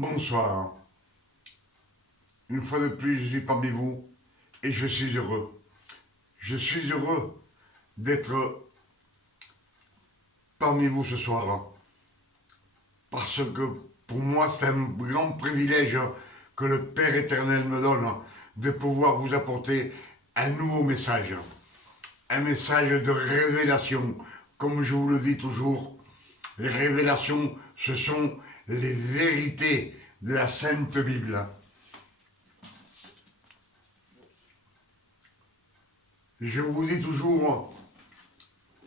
Bonsoir. Une fois de plus, je suis parmi vous et je suis heureux. Je suis heureux d'être parmi vous ce soir parce que pour moi, c'est un grand privilège que le Père éternel me donne de pouvoir vous apporter un nouveau message. Un message de révélation. Comme je vous le dis toujours, les révélations, ce sont les vérités de la Sainte Bible. Je vous dis toujours,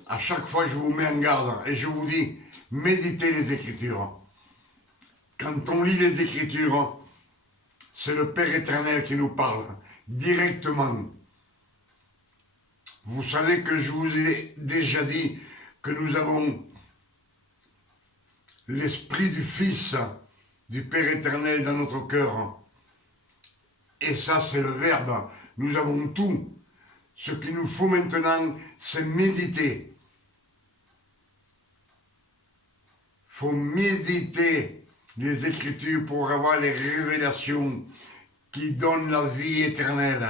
à chaque fois je vous mets en garde et je vous dis, méditez les Écritures. Quand on lit les Écritures, c'est le Père éternel qui nous parle directement. Vous savez que je vous ai déjà dit que nous avons l'esprit du Fils, du Père éternel dans notre cœur. Et ça, c'est le Verbe. Nous avons tout. Ce qu'il nous faut maintenant, c'est méditer. Il faut méditer les Écritures pour avoir les révélations qui donnent la vie éternelle.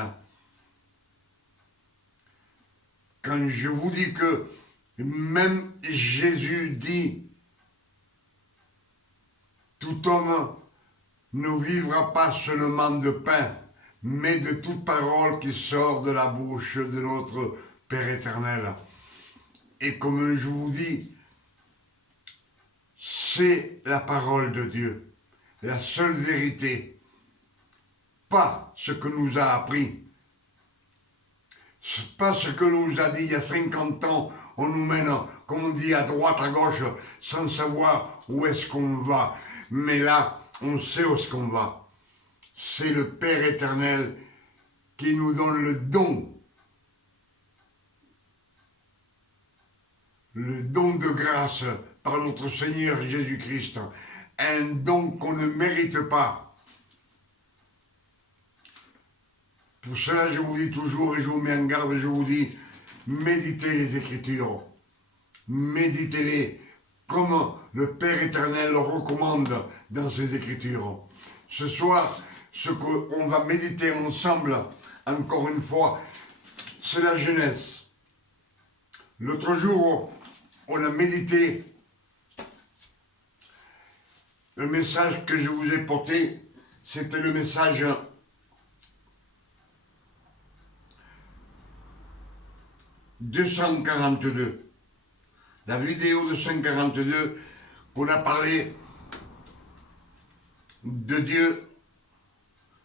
Quand je vous dis que même Jésus dit, tout homme ne vivra pas seulement de pain, mais de toute parole qui sort de la bouche de notre Père éternel. Et comme je vous dis, c'est la parole de Dieu, la seule vérité, pas ce que nous a appris, pas ce que nous a dit il y a 50 ans, on nous mène, comme on dit, à droite, à gauche, sans savoir où est-ce qu'on va. Mais là, on sait où est-ce qu'on va. C'est le Père éternel qui nous donne le don de grâce par notre Seigneur Jésus-Christ. Un don qu'on ne mérite pas. Pour cela, je vous dis toujours, et je vous mets en garde, je vous dis, méditez les Écritures. Méditez-les comme le Père éternel le recommande dans ses Écritures. Ce soir, ce qu'on va méditer ensemble, encore une fois, c'est la Genèse. L'autre jour, on a médité le message que je vous ai porté, c'était le message 242. La vidéo 242, on a parlé de Dieu,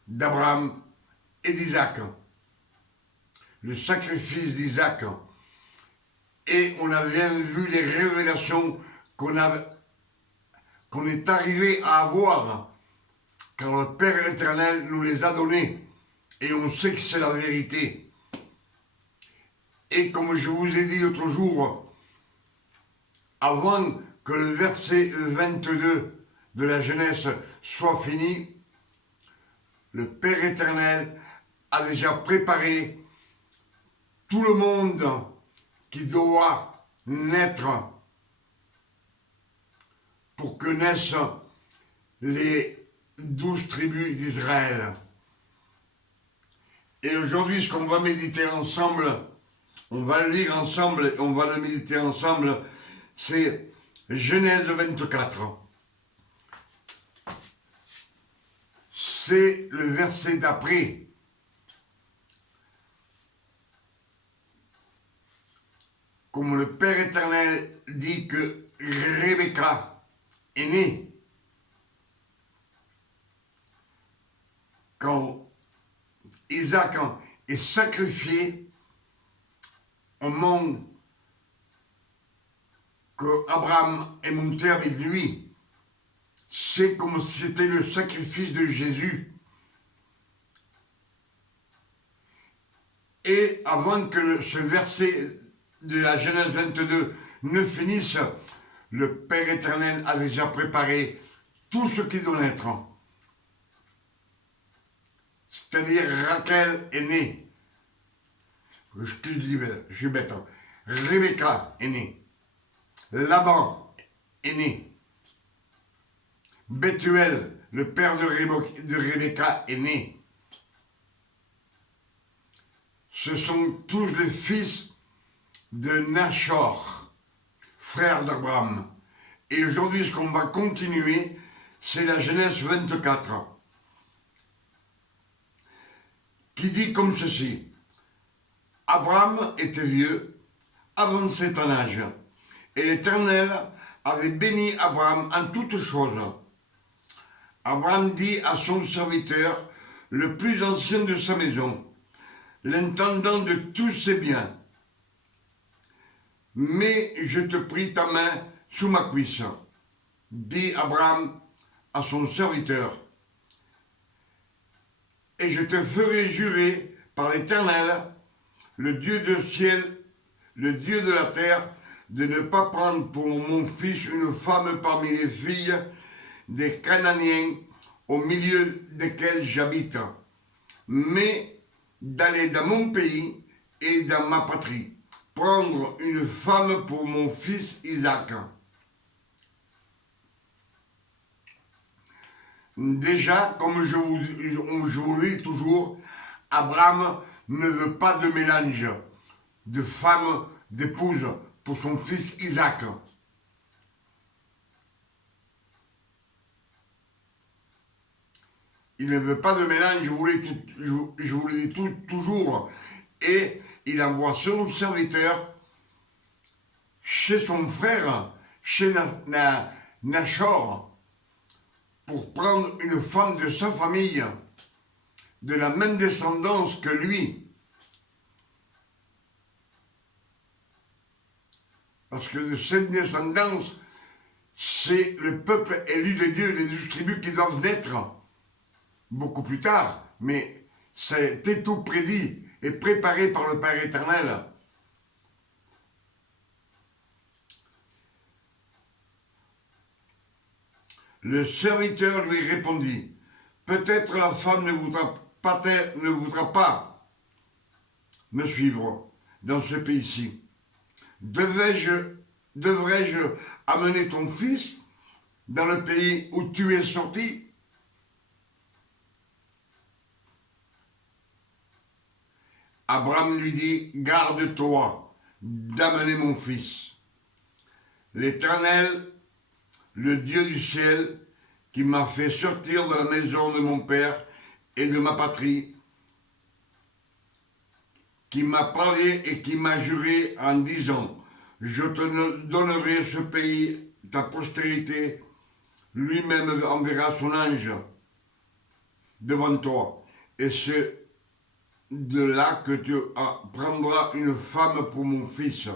d'Abraham et d'Isaac. Le sacrifice d'Isaac. Et on a bien vu les révélations qu'on est arrivé à avoir car le Père éternel nous les a données. Et on sait que c'est la vérité. Et comme je vous ai dit l'autre jour, avant que le verset 22 de la Genèse soit fini, le Père éternel a déjà préparé tout le monde qui doit naître pour que naissent les 12 tribus d'Israël. Et aujourd'hui, ce qu'on va méditer ensemble, on va le lire ensemble, on va le méditer ensemble, c'est Genèse 24. C'est le verset d'après. Comme le Père éternel dit que Rebecca est née quand Isaac est sacrifié au monde que Abraham est monté avec lui. C'est comme si c'était le sacrifice de Jésus. Et avant que ce verset de la Genèse 22 ne finisse, le Père éternel a déjà préparé tout ce qui doit naître. C'est-à-dire Rachel est née. Je suis bête. Rebecca est née. Laban est né. Bethuel, le père de Rebecca, est né. Ce sont tous les fils de Nachor, frère d'Abraham. Et aujourd'hui, ce qu'on va continuer, c'est la Genèse 24, qui dit comme ceci. Abraham était vieux, avancé en âge, et l'Éternel avait béni Abraham en toutes choses. Abraham dit à son serviteur, le plus ancien de sa maison, l'intendant de tous ses biens, mets, je te prie, ta main sous ma cuisse, dit Abraham à son serviteur, et je te ferai jurer par l'Éternel, le Dieu du ciel, le Dieu de la terre, de ne pas prendre pour mon fils une femme parmi les filles des Cananéens au milieu desquels j'habite, mais d'aller dans mon pays et dans ma patrie, prendre une femme pour mon fils Isaac. Déjà, comme je vous le dis toujours, Abraham ne veut pas de mélange de femmes, d'épouses pour son fils Isaac. Il ne veut pas de mélange, je vous le dis toujours. Et il envoie son serviteur chez son frère, chez Nachor, pour prendre une femme de sa famille, de la même descendance que lui. Parce que de cette descendance, c'est le peuple élu de Dieu, les 12 tribus qui doivent naître beaucoup plus tard. Mais ça a été tout prédit et préparé par le Père éternel. Le serviteur lui répondit, peut-être la femme ne voudra pas me suivre dans ce pays-ci. Devrais-je amener ton fils dans le pays où tu es sorti? Abraham lui dit, garde-toi d'amener mon fils. L'Éternel, le Dieu du ciel, qui m'a fait sortir de la maison de mon père et de ma patrie, qui m'a parlé et qui m'a juré en disant, je te donnerai ce pays, ta postérité, lui-même enverra son ange devant toi, et c'est de là que tu prendras une femme pour mon fils.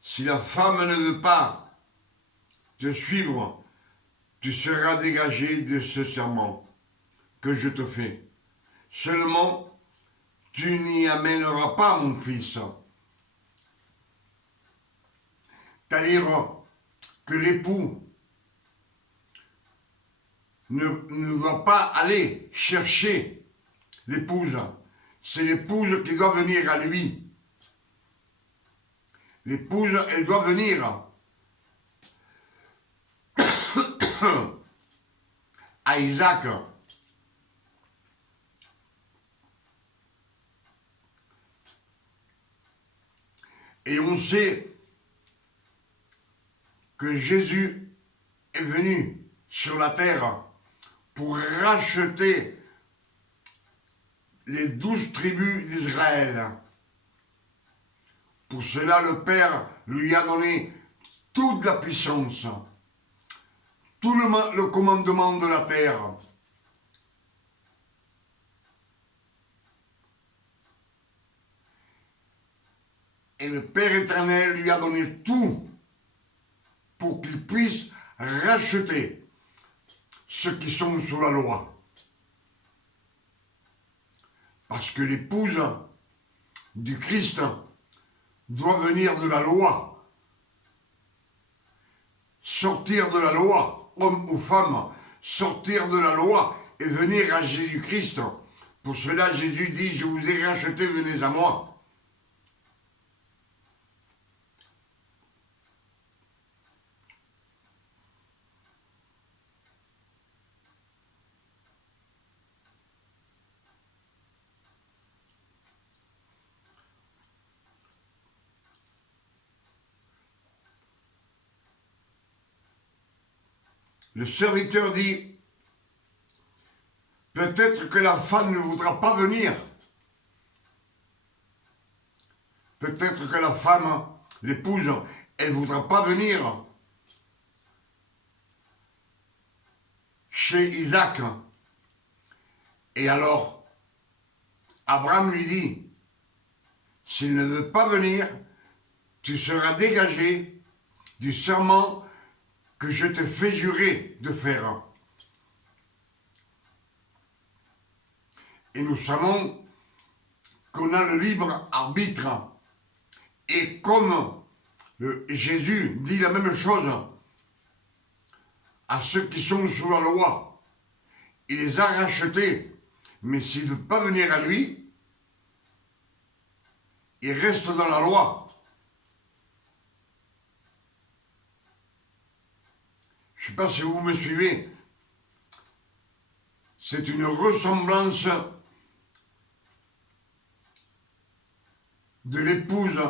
Si la femme ne veut pas te suivre, tu seras dégagé de ce serment que je te fais. Seulement, tu n'y amèneras pas mon fils. C'est-à-dire que l'époux ne va pas aller chercher l'épouse. C'est l'épouse qui doit venir à lui. L'épouse, elle doit venir à Isaac. Et on sait que Jésus est venu sur la terre pour racheter les 12 tribus d'Israël. Pour cela, le Père lui a donné toute la puissance, tout le commandement de la terre. Et le Père éternel lui a donné tout pour qu'il puisse racheter ceux qui sont sous la loi. Parce que l'épouse du Christ doit venir de la loi, sortir de la loi, homme ou femme, sortir de la loi et venir à Jésus-Christ. Pour cela, Jésus dit, je vous ai racheté, venez à moi. le serviteur dit, peut-être que la femme ne voudra pas venir. Peut-être que la femme, l'épouse, elle ne voudra pas venir chez Isaac. Et alors, Abraham lui dit, s'il ne veut pas venir, tu seras dégagé du serment que je te fais jurer de faire. Et nous savons qu'on a le libre arbitre. Et comme Jésus dit la même chose à ceux qui sont sous la loi, il les a rachetés, mais s'ils ne veulent pas venir à lui, ils restent dans la loi. Je ne sais pas si vous me suivez. C'est une ressemblance de l'épouse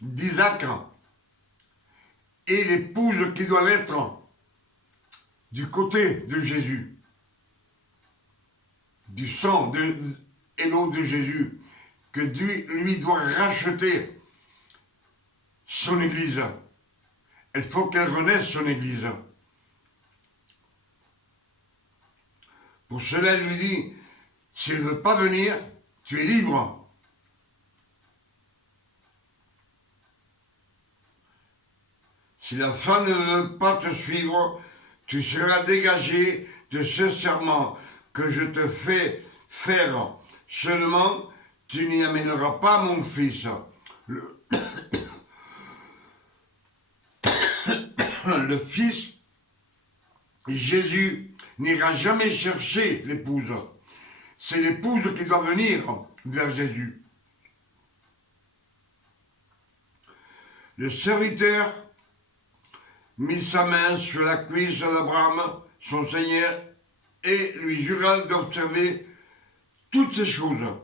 d'Isaac et l'épouse qui doit l'être du côté de Jésus, du sang et non de Jésus, que Dieu lui doit racheter son Église. Il faut qu'elle renaisse son Église. Pour cela, il lui dit, s'il ne veut pas venir, tu es libre. Si la femme ne veut pas te suivre, tu seras dégagé de ce serment que je te fais faire. Seulement, tu n'y amèneras pas mon fils. Le fils, Jésus, n'ira jamais chercher l'épouse. C'est l'épouse qui doit venir vers Jésus. Le serviteur mit sa main sur la cuisse d'Abraham, son Seigneur, et lui jura d'observer toutes ces choses.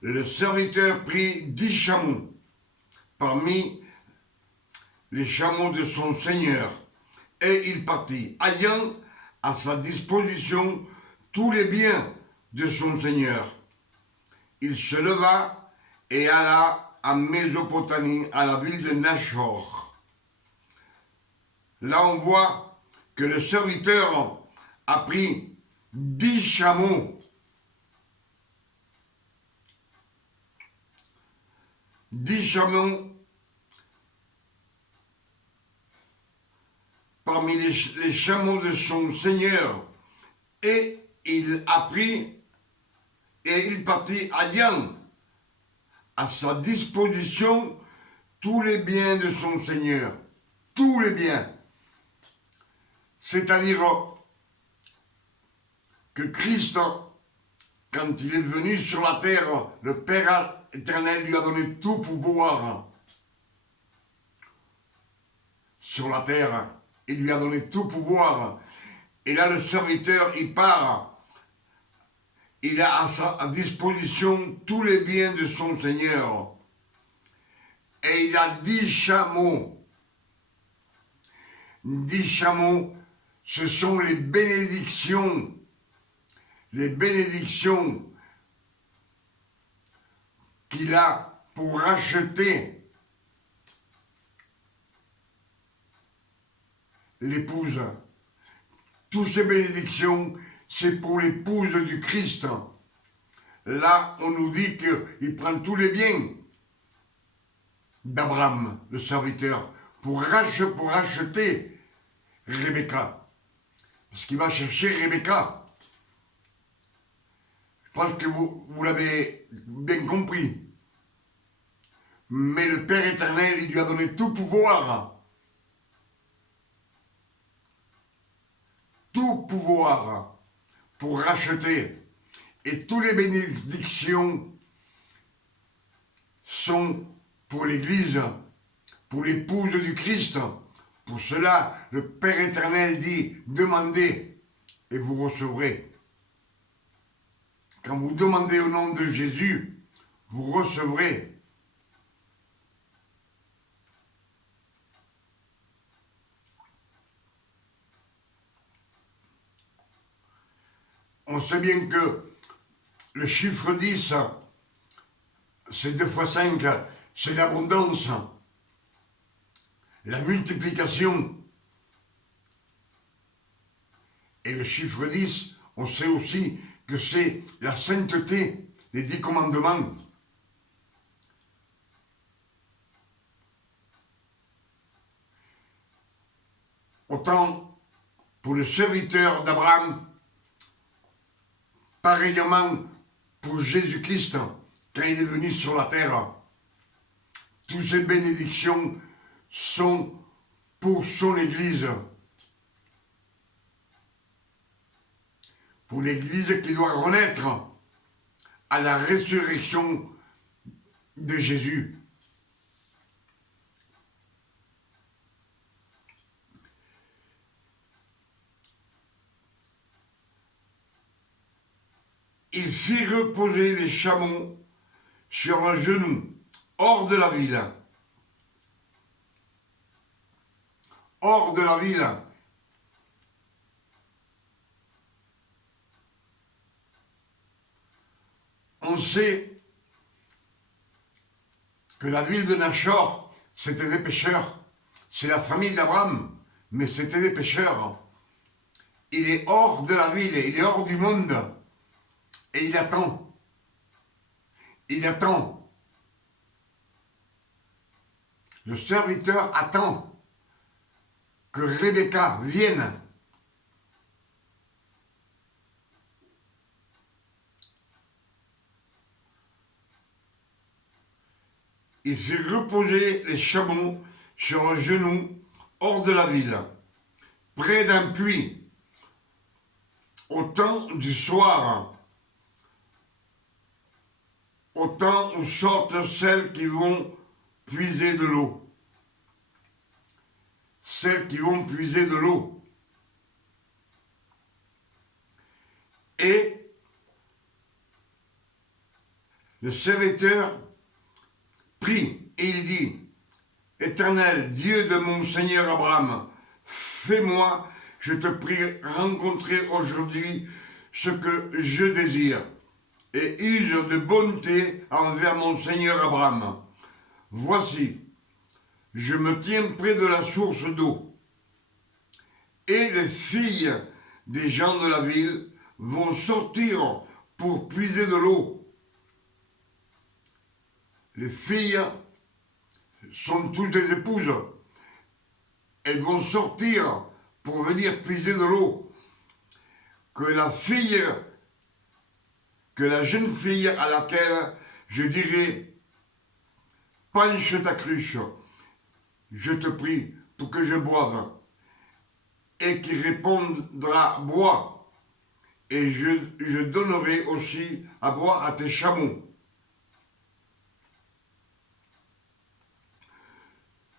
Le serviteur prit 10 chameaux parmi les chameaux de son Seigneur, et il partit, ayant à sa disposition tous les biens de son Seigneur. Il se leva et alla à Mésopotamie, à la ville de Nachor. Là, on voit que le serviteur a pris 10 chameaux. 10 chameaux parmi les chameaux de son Seigneur. Et il a pris et il partit ayant à sa disposition tous les biens de son Seigneur. Tous les biens. C'est-à-dire que Christ, quand il est venu sur la terre, le Père éternel lui a donné tout pouvoir. Sur la terre, il lui a donné tout pouvoir. Et là, le serviteur, il part. Il a à sa disposition tous les biens de son Seigneur. Et il a 10 chameaux. 10 chameaux, ce sont les bénédictions. Les bénédictions qu'il a pour racheter l'épouse. Toutes ces bénédictions, c'est pour l'épouse du Christ. Là, on nous dit qu'il prend tous les biens d'Abraham, le serviteur, pour racheter Rebecca. Parce qu'il va chercher Rebecca. Je pense que vous l'avez bien compris. Mais le Père éternel, il lui a donné tout pouvoir. Tout pouvoir pour racheter. Et toutes les bénédictions sont pour l'Église, pour l'épouse du Christ. Pour cela, le Père éternel dit, demandez et vous recevrez. Quand vous demandez au nom de Jésus, vous recevrez. on sait bien que le chiffre 10, c'est 2 fois 5, c'est l'abondance, la multiplication. Et le chiffre 10, on sait aussi que c'est la sainteté, les 10 commandements. Autant pour le serviteur d'Abraham, pareillement pour Jésus-Christ, quand il est venu sur la terre, toutes ces bénédictions sont pour son Église. Pour l'Église qui doit renaître à la résurrection de Jésus. Il fit reposer les chameaux sur un genou, hors de la ville. Hors de la ville. On sait que la ville de Nachor, c'était des pêcheurs. C'est la famille d'Abraham, mais c'était des pêcheurs. Il est hors de la ville, il est hors du monde. Et il attend. Il attend. Le serviteur attend que Rebecca vienne. Il fit reposer les chameaux sur un genou hors de la ville, près d'un puits, au temps du soir, au temps où sortent celles qui vont puiser de l'eau. Celles qui vont puiser de l'eau. Et le serviteur prie et il dit, Éternel, Dieu de mon Seigneur Abraham, fais-moi, je te prie, rencontrer aujourd'hui ce que je désire, et use de bonté envers mon Seigneur Abraham. Voici, je me tiens près de la source d'eau, et les filles des gens de la ville vont sortir pour puiser de l'eau. Les filles sont toutes des épouses. Elles vont sortir pour venir puiser de l'eau. Que la jeune fille à laquelle je dirai, penche ta cruche, je te prie pour que je boive, et qui répondra, bois, et je donnerai aussi à boire à tes chameaux.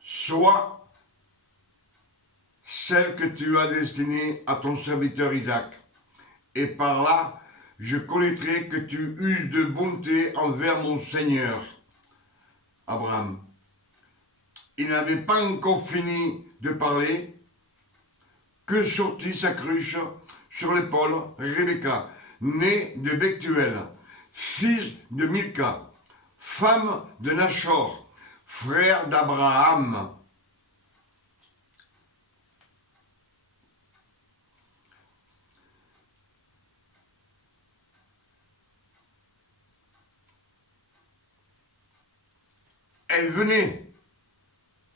Soit celle que tu as destinée à ton serviteur Isaac, et par là, je connaîtrai que tu uses de bonté envers mon Seigneur, Abraham. Il n'avait pas encore fini de parler, que sortit sa cruche sur l'épaule Rebecca, née de Bethuel, fils de Milca, femme de Nachor, frère d'Abraham.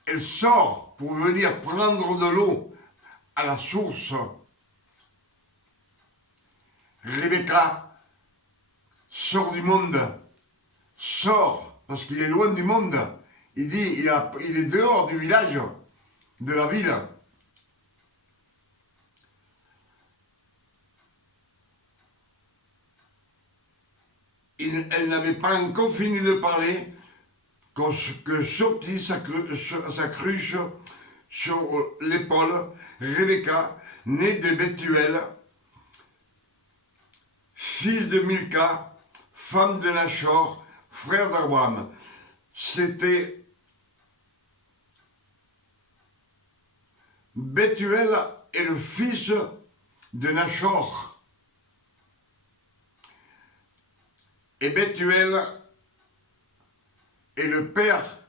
Elle sort pour venir prendre de l'eau à la source. Rebecca sort du monde, sort parce qu'il est loin du monde. Il dit, il est dehors du village, de la ville. Elle n'avait pas encore fini de parler que sortit sa cruche sur l'épaule, Rebecca, née de Bethuel, fils de Milca, femme de Nachor, frère d'Abraham. C'était Bethuel est le fils de Nachor. Et Bethuel est le père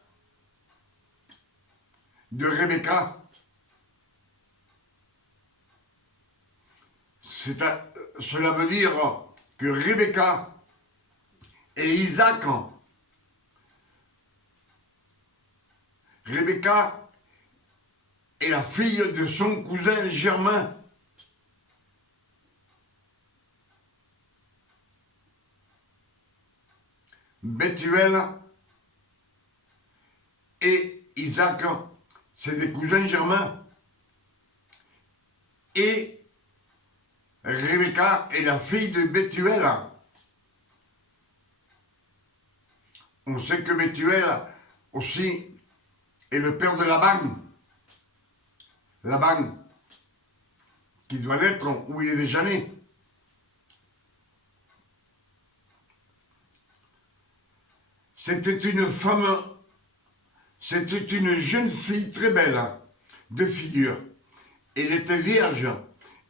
de Rebecca. Cela veut dire que Rebecca et Isaac, Rebecca est la fille de son cousin germain. Bethuel et Isaac, c'est des cousins germains. Et Rebecca est la fille de Bethuel. On sait que Bethuel aussi est le père de Laban. Laban, qui doit l'être où il est déjà né. C'était une jeune fille très belle de figure. Elle était vierge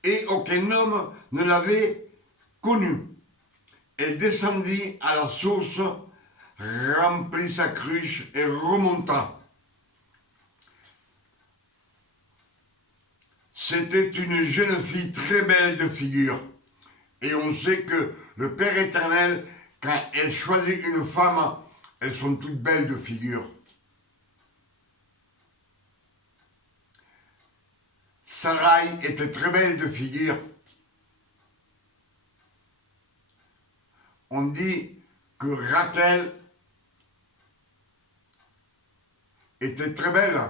et aucun homme ne l'avait connue. Elle descendit à la source, remplit sa cruche et remonta. C'était une jeune fille très belle de figure. Et on sait que le Père éternel, quand elle choisit une femme, elles sont toutes belles de figure. Sarai était très belle de figure. On dit que Rachel était très belle.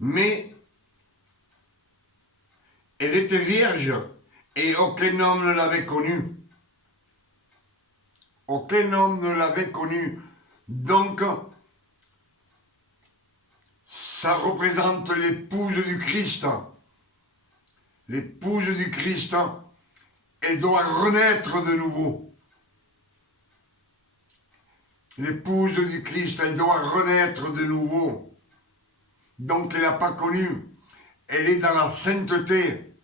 Mais elle était vierge et aucun homme ne l'avait connue. Aucun homme ne l'avait connue. Donc, ça représente l'épouse du Christ. L'épouse du Christ, elle doit renaître de nouveau. L'épouse du Christ, elle doit renaître de nouveau. Donc elle n'a pas connu. Elle est dans la sainteté.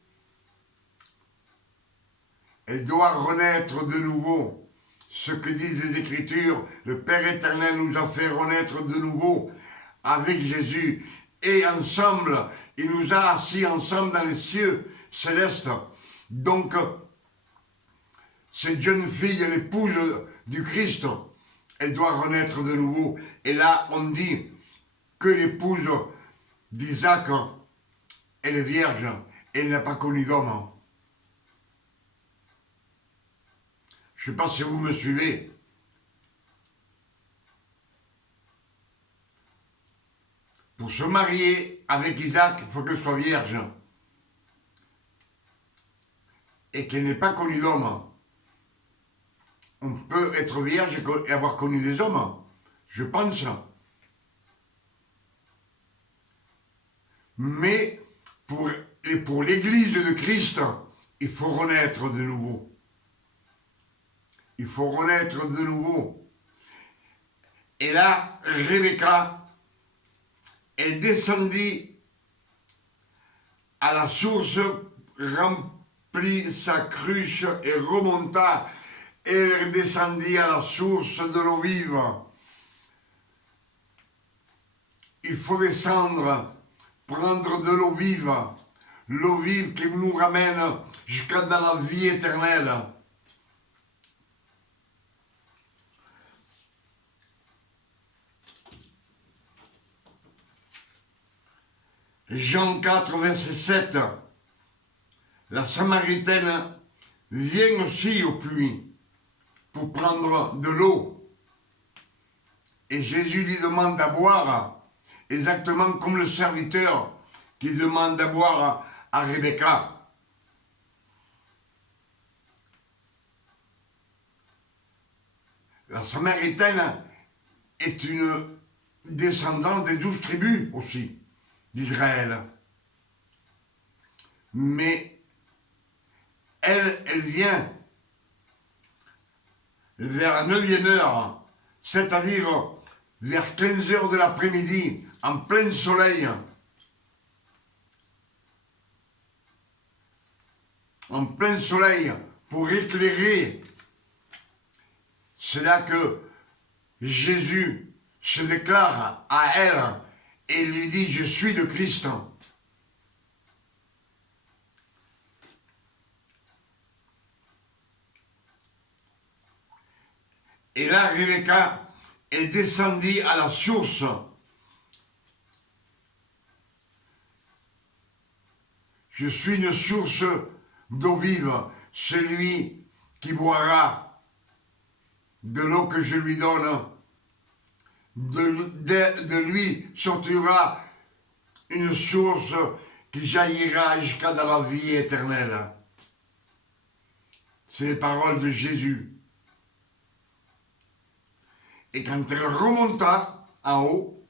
Elle doit renaître de nouveau. Ce que disent les Écritures, le Père éternel nous a fait renaître de nouveau avec Jésus. Et ensemble, il nous a assis ensemble dans les cieux célestes. Donc, cette jeune fille, l'épouse du Christ, elle doit renaître de nouveau. Et là, on dit que l'épouse d'Isaac, elle est vierge, elle n'a pas connu d'homme. Je ne sais pas si vous me suivez. Pour se marier avec Isaac, il faut qu'elle soit vierge. Et qu'elle n'ait pas connu d'homme. On peut être vierge et avoir connu des hommes. Je pense. Mais pour l'Église de Christ, il faut renaître de nouveau. Il faut renaître de nouveau. Et là, Rebecca, elle descendit à la source, remplit sa cruche et remonta. Elle descendit à la source de l'eau vive. Il faut descendre, prendre de l'eau vive qui nous ramène jusqu'à dans la vie éternelle. Jean 4, verset 7, la Samaritaine vient aussi au puits pour prendre de l'eau. Et Jésus lui demande à boire, exactement comme le serviteur qui demande à boire à Rebecca. La Samaritaine est une descendante des 12 tribus aussi d'Israël. Mais elle vient vers la 9e heure, c'est-à-dire vers 15 heures de l'après-midi, en plein soleil, pour éclairer. C'est là que Jésus se déclare à elle et lui dit, je suis le Christ. Et là, Rebecca, elle descendit à la source. Je suis une source d'eau vive. Celui qui boira de l'eau que je lui donne, de lui sortira une source qui jaillira jusqu'à dans la vie éternelle. C'est les paroles de Jésus. Et quand elle remonta en haut,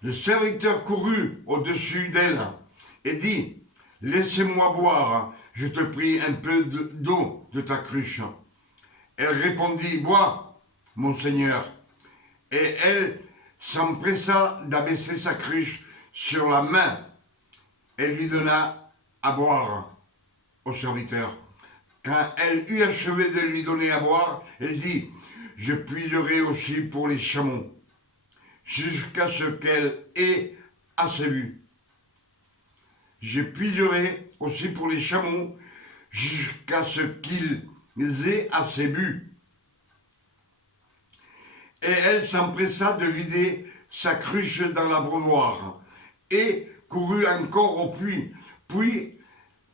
le serviteur courut au-dessus d'elle et dit, « Laissez-moi boire, je te prie, un peu d'eau de ta cruche. » Elle répondit, « Bois, mon Seigneur. » Et elle s'empressa d'abaisser sa cruche sur la main. Elle lui donna à boire au serviteur. Quand elle eut achevé de lui donner à boire, elle dit, « Je puiserai aussi pour les chameaux, jusqu'à ce qu'elle ait assez bu. Je puiserai aussi pour les chameaux, jusqu'à ce qu'ils aient assez bu. » Et elle s'empressa de vider sa cruche dans l'abreuvoir, et courut encore au puits, puis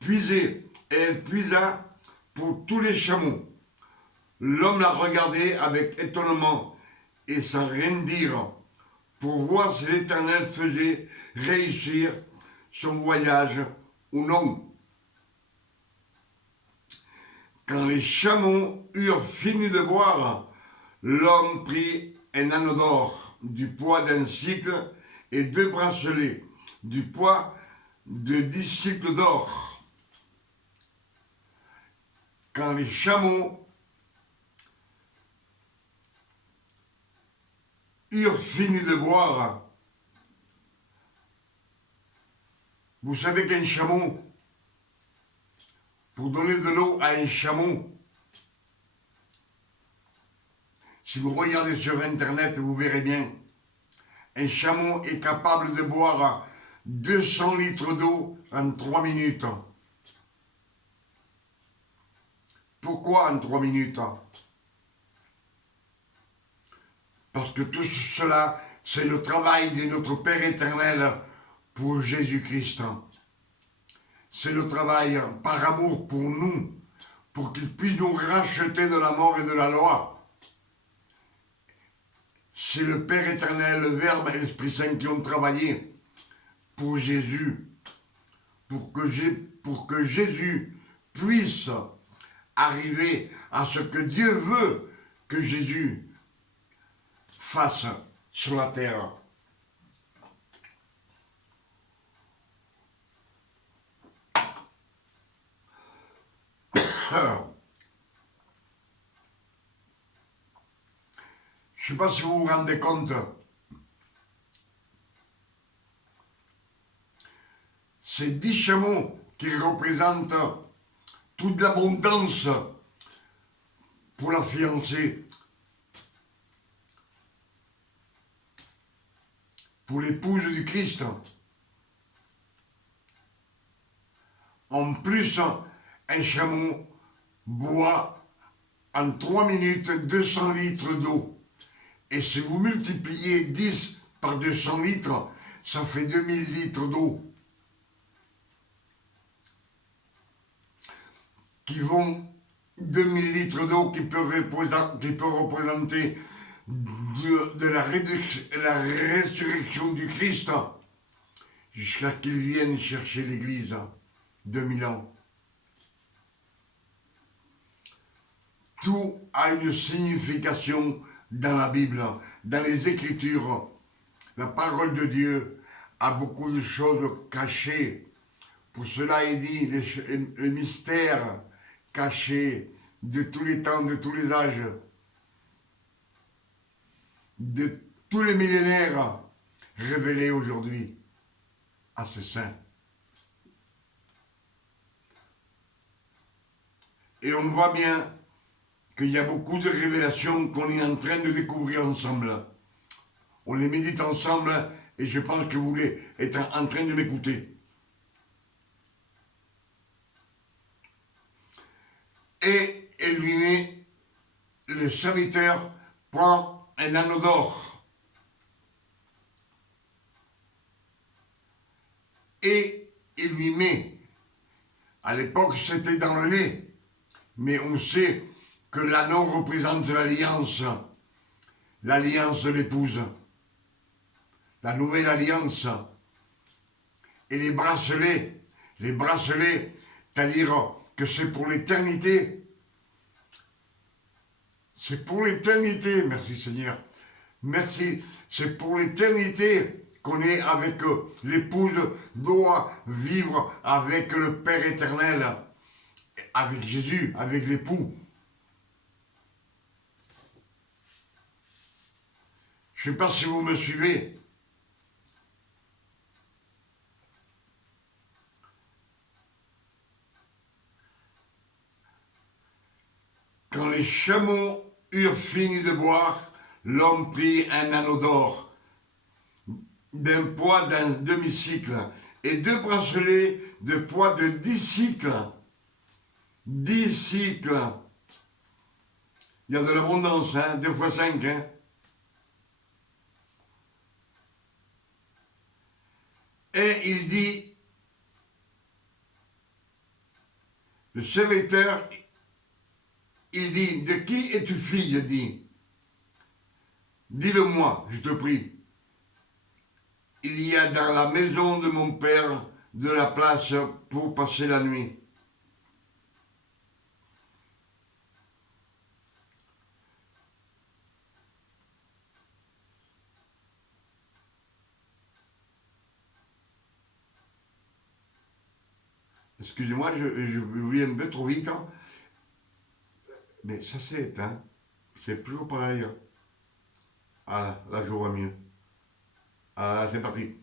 puiser, et elle puisa pour tous les chameaux. L'homme la regardait avec étonnement et sans rien dire, pour voir si l'Éternel faisait réussir son voyage ou non. Quand les chameaux eurent fini de boire, l'homme prit un anneau d'or du poids d'un cycle et 2 bracelets du poids de 10 cycles d'or. Quand les chameaux eurent fini de boire, vous savez qu'un chameau, pour donner de l'eau à un chameau, si vous regardez sur Internet, vous verrez bien, un chameau est capable de boire 200 litres d'eau en 3 minutes. Pourquoi en 3 minutes? Parce que tout cela, c'est le travail de notre Père éternel pour Jésus-Christ. C'est le travail par amour pour nous, pour qu'il puisse nous racheter de la mort et de la loi. C'est le Père éternel, le Verbe et l'Esprit Saint qui ont travaillé pour Jésus, pour que Jésus puisse arriver à ce que Dieu veut que Jésus fasse sur la terre. Je ne sais pas si vous vous rendez compte, ces 10 chameaux qui représentent toute l'abondance pour la fiancée, pour l'épouse du Christ. En plus, un chameau boit en 3 minutes 200 litres d'eau. Et si vous multipliez 10 par 200 litres, ça fait 2000 litres d'eau. Qui vont 2000 litres d'eau qui peut représenter de la résurrection du Christ jusqu'à qu'il vienne chercher l'Église, 2000 ans. Tout a une signification dans la Bible, dans les Écritures. La parole de Dieu a beaucoup de choses cachées. Pour cela, il dit le mystère caché de tous les temps, de tous les âges. de tous les millénaires révélés aujourd'hui à ses saints. Et on voit bien qu'il y a beaucoup de révélations qu'on est en train de découvrir ensemble. On les médite ensemble et je pense que vous êtes en train de m'écouter. Et lui, le serviteur prend un anneau d'or et il lui met, à l'époque c'était dans le nez, mais on sait que l'anneau représente l'alliance de l'épouse, la nouvelle alliance. Et les bracelets, c'est-à-dire que c'est pour l'éternité. C'est pour l'éternité, merci Seigneur. Merci, c'est pour l'éternité qu'on est avec l'épouse, doit vivre avec le Père éternel, avec Jésus, avec l'époux. Je ne sais pas si vous me suivez. Quand les chameaux eurent fini de boire, l'homme prit un anneau d'or d'un poids d'un demi-cycle et 2 bracelets de poids de 10 cycles. 10 cycles. Il y a de l'abondance, hein, 2 fois 5. Hein. Et il dit, le serviteur, il dit, de qui es-tu fille? Il dit, dis-le-moi, je te prie. Il y a dans la maison de mon père de la place pour passer la nuit. Excusez-moi, je vais un peu trop vite. Hein. Mais ça s'est éteint. C'est toujours pareil. Hein. Ah, là je vois mieux. Ah, c'est parti.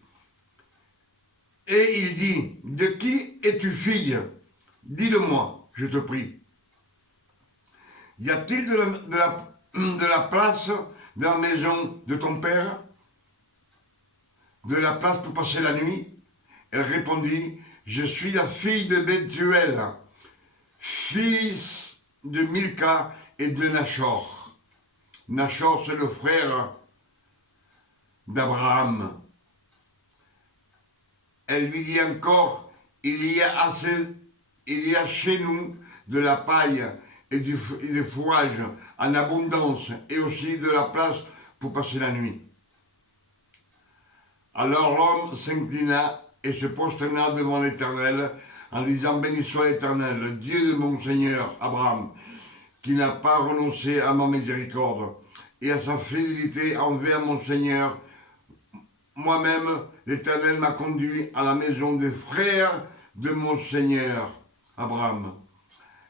Et il dit, de qui es-tu fille? Dis-le-moi, je te prie. Y a-t-il de la place dans la maison de ton père? De la place pour passer la nuit? Elle répondit, je suis la fille de Bethuel, fils de Milka et de Nachor. Nachor, c'est le frère d'Abraham. Elle lui dit encore, il y a chez nous de la paille et du fourrage en abondance et aussi de la place pour passer la nuit. Alors l'homme s'inclina et se prosterna devant l'Éternel en disant, béni soit l'Éternel, le Dieu de mon Seigneur Abraham, qui n'a pas renoncé à ma miséricorde et à sa fidélité envers mon Seigneur. Moi-même, l'Éternel m'a conduit à la maison des frères de mon Seigneur Abraham.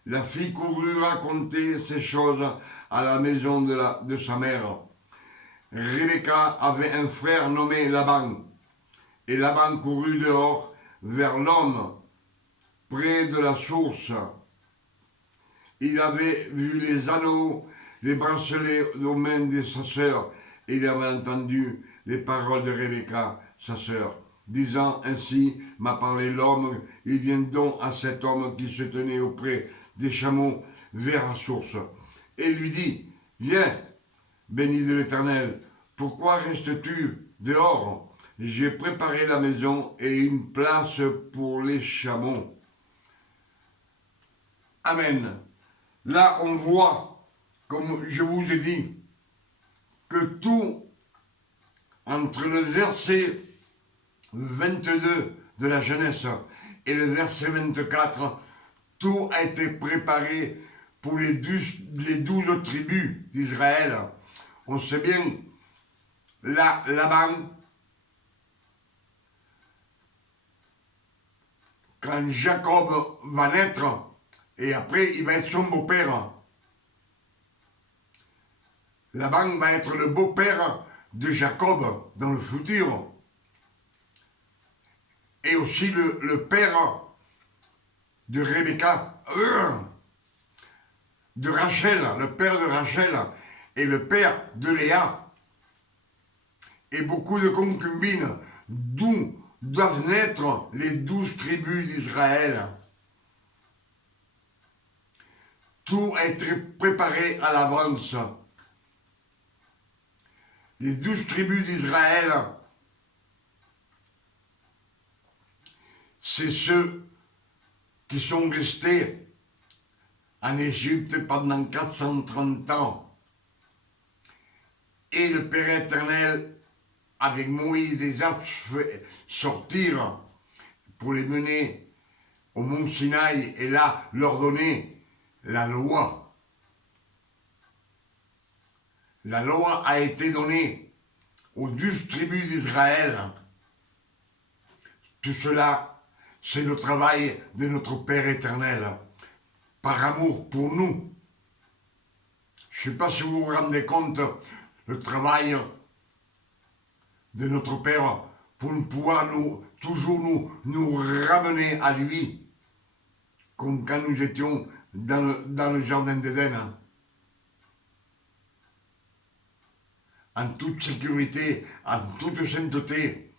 La fille courut raconter ces choses à la maison de sa mère. Rebecca avait un frère nommé Laban, et Laban courut dehors vers l'homme près de la source. Il avait vu les anneaux, les bracelets aux mains de sa sœur, et il avait entendu les paroles de Rebecca, sa sœur, disant ainsi m'a parlé l'homme, il vient donc à cet homme qui se tenait auprès des chameaux vers la source, et lui dit, viens, béni de l'Éternel, pourquoi restes-tu dehors? J'ai préparé la maison et une place pour les chameaux. Amen. Là, on voit, comme je vous ai dit, que tout, entre le verset 22 de la Genèse et le verset 24, tout a été préparé pour les 12 tribus d'Israël. On sait bien, Laban, quand Jacob va naître, et après il va être son beau-père, Laban va être le beau-père de Jacob dans le futur. Et aussi le père de Rebecca, de Rachel, le père de Rachel et le père de Léa. Et beaucoup de concubines, d'où doivent naître les 12 tribus d'Israël. Tout a été préparé à l'avance. Les 12 tribus d'Israël, c'est ceux qui sont restés en Égypte pendant 430 ans. Et le Père éternel, avec Moïse, les a fait sortir pour les mener au mont Sinaï et là leur donner la loi. La loi a été donnée aux 12 tribus d'Israël. Tout cela, c'est le travail de notre Père éternel, par amour pour nous. Je ne sais pas si vous vous rendez compte, le travail de notre Père pour pouvoir toujours nous ramener à lui, comme quand nous étions dans le jardin d'Éden. En toute sécurité, en toute sainteté,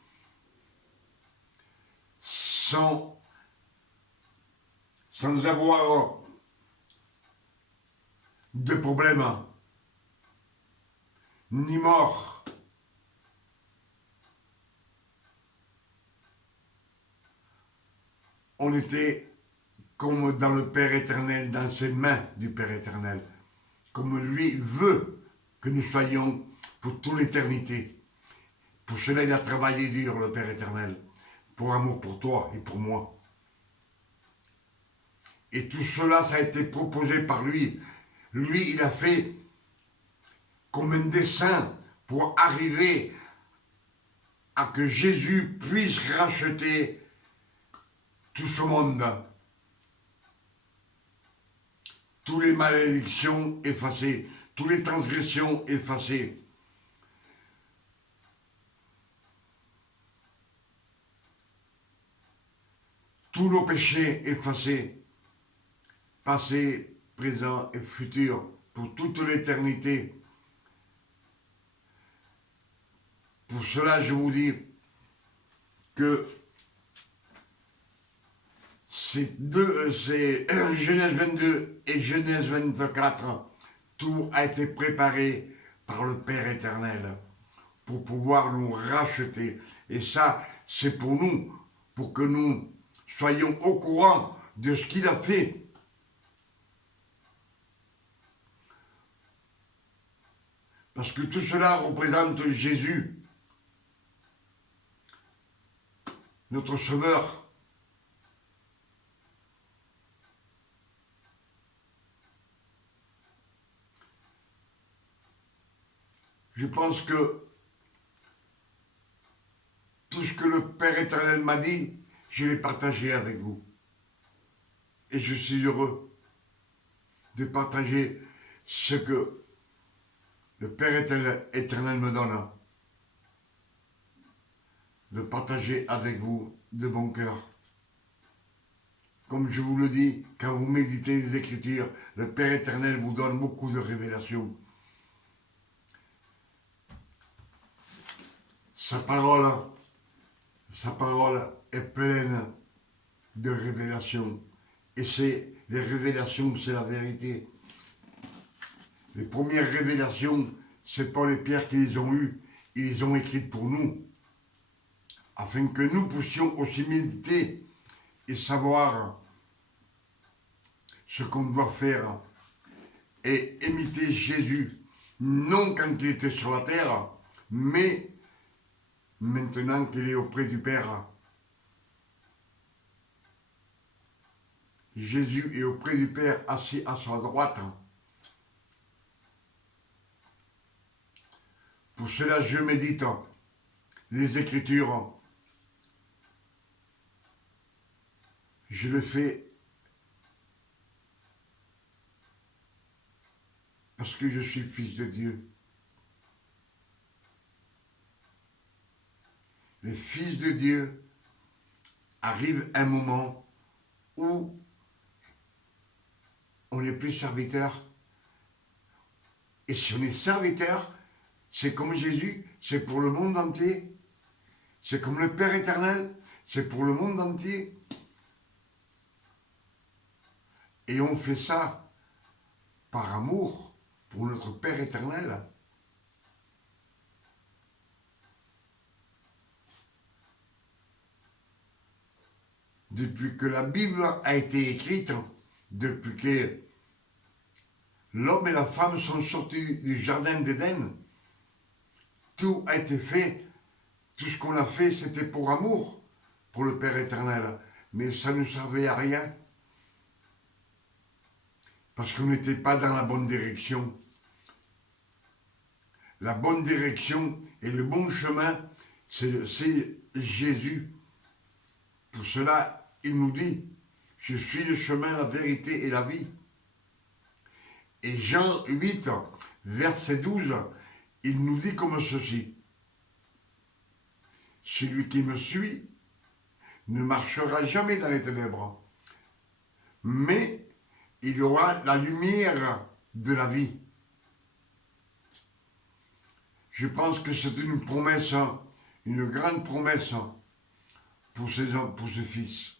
sans avoir de problème, ni mort. On était comme dans le Père éternel, dans ses mains du Père éternel, comme lui veut que nous soyons pour toute l'éternité. Pour cela, il a travaillé dur, le Père éternel, pour amour pour toi et pour moi. Et tout cela, ça a été proposé par lui. Lui, il a fait comme un dessein pour arriver à que Jésus puisse racheter tout ce monde. Toutes les malédictions effacées, toutes les transgressions effacées. Tous nos péchés effacés, passé, présent et futur, pour toute l'éternité. Pour cela, je vous dis que c'est Genèse 22 et Genèse 24, tout a été préparé par le Père éternel pour pouvoir nous racheter. Et ça, c'est pour nous, pour que nous soyons au courant de ce qu'il a fait. Parce que tout cela représente Jésus, notre Sauveur. Je pense que tout ce que le Père éternel m'a dit, je l'ai partagé avec vous. Et je suis heureux de partager ce que le Père éternel me donne. De partager avec vous de bon cœur. Comme je vous le dis, quand vous méditez les Écritures, le Père éternel vous donne beaucoup de révélations. Sa parole est pleine de révélations. Et les révélations, c'est la vérité. Les premières révélations, c'est Paul et Pierre qui les ont eues. Ils les ont écrites pour nous. Afin que nous puissions aussi méditer et savoir ce qu'on doit faire et imiter Jésus, non quand il était sur la terre, mais maintenant qu'il est auprès du Père. Jésus est auprès du Père, assis à sa droite. Pour cela, je médite les Écritures. Je le fais parce que je suis fils de Dieu. les fils de Dieu, arrive un moment où on n'est plus serviteur. Et si on est serviteur, c'est comme Jésus, c'est pour le monde entier. C'est comme le Père éternel, c'est pour le monde entier. Et on fait ça par amour pour notre Père éternel. Depuis que la Bible a été écrite, depuis que l'homme et la femme sont sortis du jardin d'Éden, tout a été fait. Tout ce qu'on a fait, c'était pour amour, pour le Père éternel. Mais ça ne servait à rien. Parce qu'on n'était pas dans la bonne direction. La bonne direction et le bon chemin, c'est Jésus. Pour cela, il nous dit, je suis le chemin, la vérité et la vie. Et Jean 8, verset 12, il nous dit comme ceci. Celui qui me suit ne marchera jamais dans les ténèbres, mais il aura la lumière de la vie. Je pense que c'est une promesse, une grande promesse pour ce fils.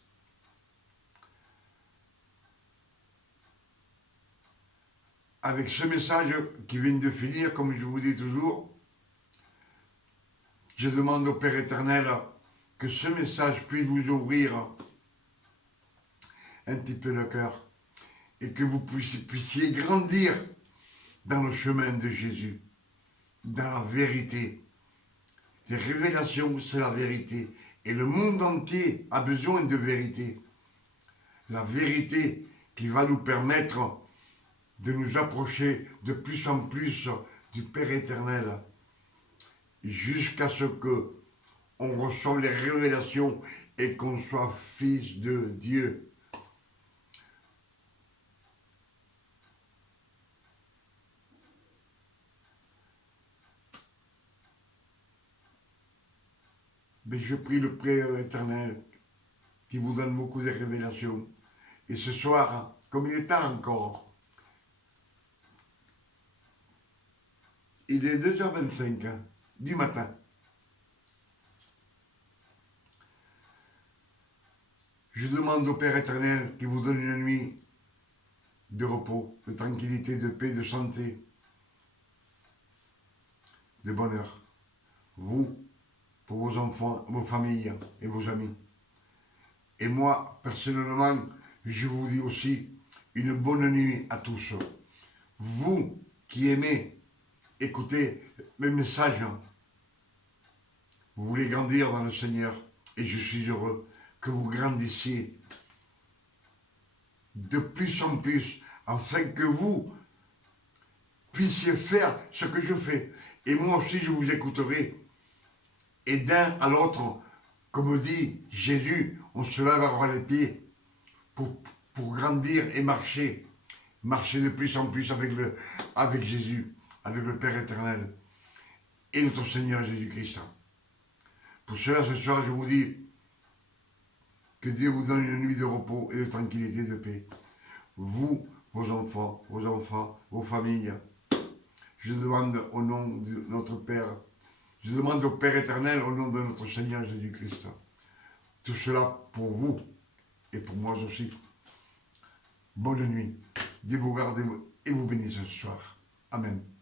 Avec ce message qui vient de finir, comme je vous dis toujours, je demande au Père éternel que ce message puisse vous ouvrir un petit peu le cœur et que vous puissiez grandir dans le chemin de Jésus, dans la vérité. Les révélations, c'est la vérité. Et le monde entier a besoin de vérité. La vérité qui va nous permettre de nous approcher de plus en plus du Père éternel, jusqu'à ce que on reçoive les révélations et qu'on soit fils de Dieu. Mais je prie le Père éternel qui vous donne beaucoup de révélations. Et ce soir, comme il est tard encore, il est 2h25 du matin. Je demande au Père éternel qui vous donne une nuit de repos, de tranquillité, de paix, de santé, de bonheur. Vous, pour vos enfants, vos familles et vos amis. Et moi, personnellement, je vous dis aussi une bonne nuit à tous. Vous qui aimez écouter mes messages, vous voulez grandir dans le Seigneur, et je suis heureux que vous grandissiez de plus en plus, afin que vous puissiez faire ce que je fais. Et moi aussi, je vous écouterai. Et d'un à l'autre, comme dit Jésus, on se lève à voir les pieds pour grandir et marcher. Marcher de plus en plus avec Jésus, avec le Père éternel et notre Seigneur Jésus-Christ. Pour cela, ce soir, je vous dis que Dieu vous donne une nuit de repos et de tranquillité, de paix. Vous, vos enfants, vos familles. Je demande au nom de notre Père, je demande au Père éternel au nom de notre Seigneur Jésus-Christ. Tout cela pour vous et pour moi aussi. Bonne nuit. Dieu vous garde et vous bénisse ce soir. Amen.